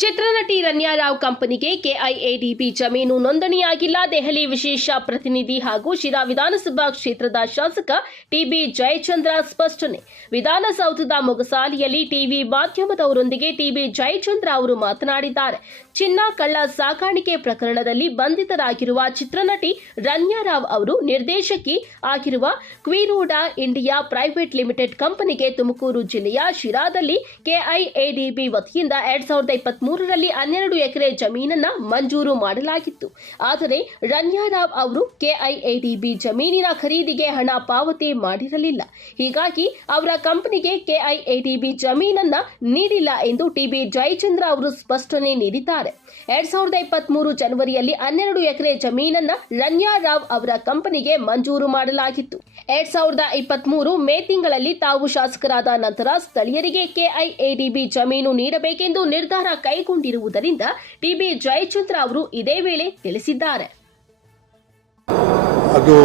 ಚಿತ್ರನಟಿ ರನ್ಯಾ ರಾವ್ ಕಂಪನಿಗೆ ಕೆಐಎಡಿಬಿ ಜಮೀನು ನೋಂದಣಿಯಾಗಿಲ್ಲ. ದೆಹಲಿ ವಿಶೇಷ ಪ್ರತಿನಿಧಿ ಹಾಗೂ ಶಿರಾ ವಿಧಾನಸಭಾ ಕ್ಷೇತ್ರದ ಶಾಸಕ ಟಿಬಿ ಜಯಚಂದ್ರ ಸ್ಪಷ್ಟನೆ. ವಿಧಾನಸೌಧದ ಮೊಗಸಾಲಿಯಲ್ಲಿ ಟಿವಿ ಮಾಧ್ಯಮದವರೊಂದಿಗೆ ಟಿಬಿ ಜಯಚಂದ್ರ ಅವರು ಮಾತನಾಡಿದ್ದಾರೆ. ಚಿನ್ನ ಕಳ್ಳ ಸಾಕಾಣಿಕೆ ಪ್ರಕರಣದಲ್ಲಿ ಬಂಧಿತರಾಗಿರುವ ಚಿತ್ರನಟಿ ರನ್ಯಾ ರಾವ್ ಅವರು ನಿರ್ದೇಶಕಿ ಆಗಿರುವ ಕ್ವೀರೂಡಾ ಇಂಡಿಯಾ ಪ್ರೈವೇಟ್ ಲಿಮಿಟೆಡ್ ಕಂಪನಿಗೆ ತುಮಕೂರು ಜಿಲ್ಲೆಯ ಶಿರಾದಲ್ಲಿ ಕೆಐಎಡಿಬಿ ವತಿಯಿಂದ ಎರಡ್ ಸಾವಿರದ ಇಪ್ಪತ್ತ್ ಮೂರರಲ್ಲಿ ಹನ್ನೆರಡು ಎಕರೆ ಜಮೀನನ್ನ ಮಂಜೂರು ಮಾಡಲಾಗಿತ್ತು. ಆದರೆ ರನ್ಯಾರಾವ್ ಅವರು ಕೆಐಎಡಿಬಿ ಜಮೀನಿನ ಖರೀದಿಗೆ ಹಣ ಪಾವತಿ ಮಾಡಿರಲಿಲ್ಲ. ಹೀಗಾಗಿ ಅವರ ಕಂಪನಿಗೆ ಕೆಐಎಡಿಬಿ ಜಮೀನನ್ನ ನೀಡಿಲ್ಲ ಎಂದು ಟಿಬಿ ಜಯಚಂದ್ರ ಅವರು ಸ್ಪಷ್ಟನೆ ನೀಡಿದ್ದಾರೆ. ಎರಡ್ ಸಾವಿರದ ಇಪ್ಪತ್ತ್ ಮೂರು ಜನವರಿಯಲ್ಲಿ ಹನ್ನೆರಡು ಎಕರೆ ಜಮೀನನ್ನ ರನ್ಯಾ ರಾವ್ ಅವರ ಕಂಪನಿಗೆ ಮಂಜೂರು ಮಾಡಲಾಗಿತ್ತು. ಎರಡ್ ಸಾವಿರದ ಇಪ್ಪತ್ತ್ ಮೂರು ಮೇ ತಿಂಗಳಲ್ಲಿ ತಾವು ಶಾಸಕರಾದ ನಂತರ ಸ್ಥಳೀಯರಿಗೆ ಕೆಐಎಡಿಬಿ ಜಮೀನು ನೀಡಬೇಕೆಂದು ನಿರ್ಧಾರ ಕೈಗೊಂಡಿರುವುದರಿಂದ ಟಿಬಿ ಜಯಚಂದ್ರ ಅವರು ಇದೇ ವೇಳೆ ತಿಳಿಸಿದ್ದಾರೆ. ಅದು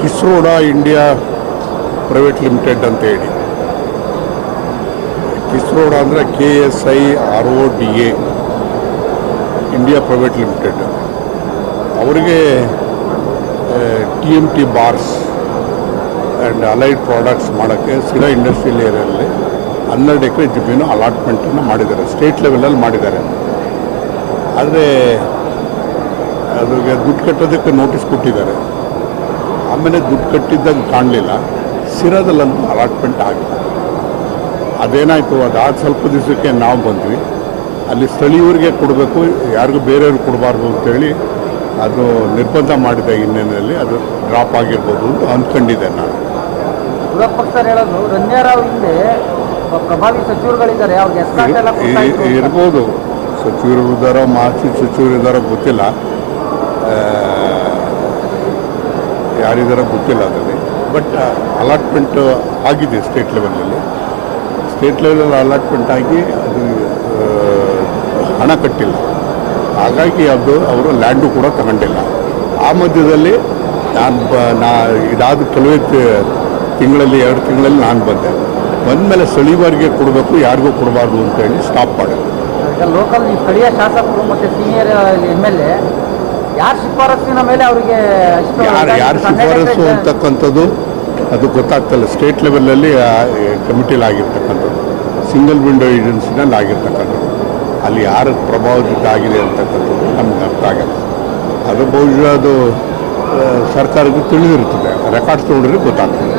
ಕಿಸ್ರೋಡ ಇಂಡಿಯಾ ಪ್ರೈವೇಟ್ ಲಿಮಿಟೆಡ್ ಅಂತ ಹೇಳಿ. ಕಿಸ್ರೋಡ ಅಂದರೆ K S I R O D A, India private limited. ಅವರಿಗೆ T M T bars and allied products ಮಾಡೋಕ್ಕೆ ಸಿರಾ ಇಂಡಸ್ಟ್ರಿಯಲ್ ಏರಿಯಲ್ಲಿ ಹನ್ನೆರಡು ಎಕರೆ ಜಮೀನು ಅಲಾಟ್ಮೆಂಟನ್ನು ಮಾಡಿದ್ದಾರೆ ಸ್ಟೇಟ್ ಲೆವೆಲಲ್ಲಿ ಮಾಡಿದ್ದಾರೆ. ಆದರೆ ಅದಕ್ಕೆ ದುಡ್ಡು ಕಟ್ಟೋದಕ್ಕೆ ನೋಟಿಸ್ ಕೊಟ್ಟಿದ್ದಾರೆ. ಆಮೇಲೆ ದುಡ್ಡು ಕಟ್ಟಿದ್ದಂಗೆ ಕಾಣಲಿಲ್ಲ, ಸಿರಾದಲ್ಲಂತೂ ಅಲಾಟ್ಮೆಂಟ್ ಆಗಿಲ್ಲ. ಅದೇನಾಯಿತು, ಅದಾದ ಸ್ವಲ್ಪ ದಿವಸಕ್ಕೆ ನಾವು ಬಂದ್ವಿ. ಅಲ್ಲಿ ಸ್ಥಳೀಯರಿಗೆ ಕೊಡಬೇಕು, ಯಾರಿಗೂ ಬೇರೆಯವ್ರಿಗೆ ಕೊಡಬಾರ್ದು ಅಂತೇಳಿ ಅದು ನಿರ್ಬಂಧ ಮಾಡಿದ ಹಿನ್ನೆಲೆಯಲ್ಲಿ ಅದು ಡ್ರಾಪ್ ಆಗಿರ್ಬೋದು ಅಂತ ಅಂದ್ಕೊಂಡಿದ್ದೆ ನಾನು. ಹೇಳೋದು ರನ್ಯಾರಾವ್ ಹಿಂದೆ ಪ್ರಭಾವಿ ಸಚಿವರುಗಳಿದ್ದಾರೆ ಅವ್ರಿಗೆ ಎಸ್ಕಾಟ್ ಎಲ್ಲ ಕೊಡ್ತಾ ಇದ್ರು ಇ- ಅಂತ. ಇರ್ಬೋದು. ಸಚಿವರು ಇದ್ದಾರೋ ಮಾಜಿ ಸಚಿವರು ಇದ್ದಾರೋ ಗೊತ್ತಿಲ್ಲ. ಆ, ಯಾರಿದ್ದಾರೋ ಗೊತ್ತಿಲ್ಲ ಅದರಲ್ಲಿ. ಬಟ್ ಅಲಾಟ್ಮೆಂಟ್ ಆಗಿದೆ ಸ್ಟೇಟ್ ಲೆವೆಲಲ್ಲಿ ಸ್ಟೇಟ್ ಲೆವೆಲಲ್ಲಿ ಅಲಾಟ್ಮೆಂಟ್ ಆಗಿ ಅದು ಆ, ಹಣ ಕಟ್ಟಿಲ್ಲ. ಹಾಗಾಗಿ ಅದು ಅವರು ಲ್ಯಾಂಡು ಕೂಡ ತಗೊಂಡಿಲ್ಲ. ಆ ಮಧ್ಯದಲ್ಲಿ ನಾನು ಬ ನಾ ಇದಾದ ಕೆಲವೇ ತಿ- ತಿಂಗಳಲ್ಲಿ ಎರಡು ತಿಂಗಳಲ್ಲಿ ನಾನು ಬಂದೆ. ಬಂದಮೇಲೆ ಸುಳಿವರಿಗೆ ಕೊಡಬೇಕು ಯಾರಿಗೂ ಕೊಡಬಾರ್ದು ಅಂತೇಳಿ ಸ್ಟಾಪ್ ಮಾಡೋದು. ಈಗ ಲೋಕಲ್ ಈ ಸ್ಥಳೀಯ ಶಾಸಕರು ಮತ್ತು ಸೀನಿಯರ್ ಎಂ ಎಲ್ ಎ ಯಾರ ಶಿಫಾರಸ್ಸಿನ ಮೇಲೆ ಅವರಿಗೆ ಯಾರು ಯಾರು ಶಿಫಾರಸು ಅಂತಕ್ಕಂಥದ್ದು ಅದು ಗೊತ್ತಾಗ್ತಲ್ಲ ಸ್ಟೇಟ್ ಲೆವೆಲಲ್ಲಿ ಕಮಿಟಿಲಿ ಆಗಿರ್ತಕ್ಕಂಥದ್ದು ಸಿಂಗಲ್ ವಿಂಡೋ ಏಜೆನ್ಸಿನಲ್ಲಿ ಆಗಿರ್ತಕ್ಕಂಥದ್ದು. ಅಲ್ಲಿ ಯಾರ ಪ್ರಭಾವದಿಂದ ಆಗಿದೆ ಅಂತಕ್ಕಂಥದ್ದು ನಮ್ಗೆ ಅರ್ಥ ಆಗಲ್ಲ. ಅದು ಬಹುಶಃ ಅದು ಸರ್ಕಾರಕ್ಕೆ ತಿಳಿದಿರ್ತದೆ ರೆಕಾರ್ಡ್ಸ್ ನೋಡಿದ್ರೆ ಗೊತ್ತಾಗ್ತದೆ.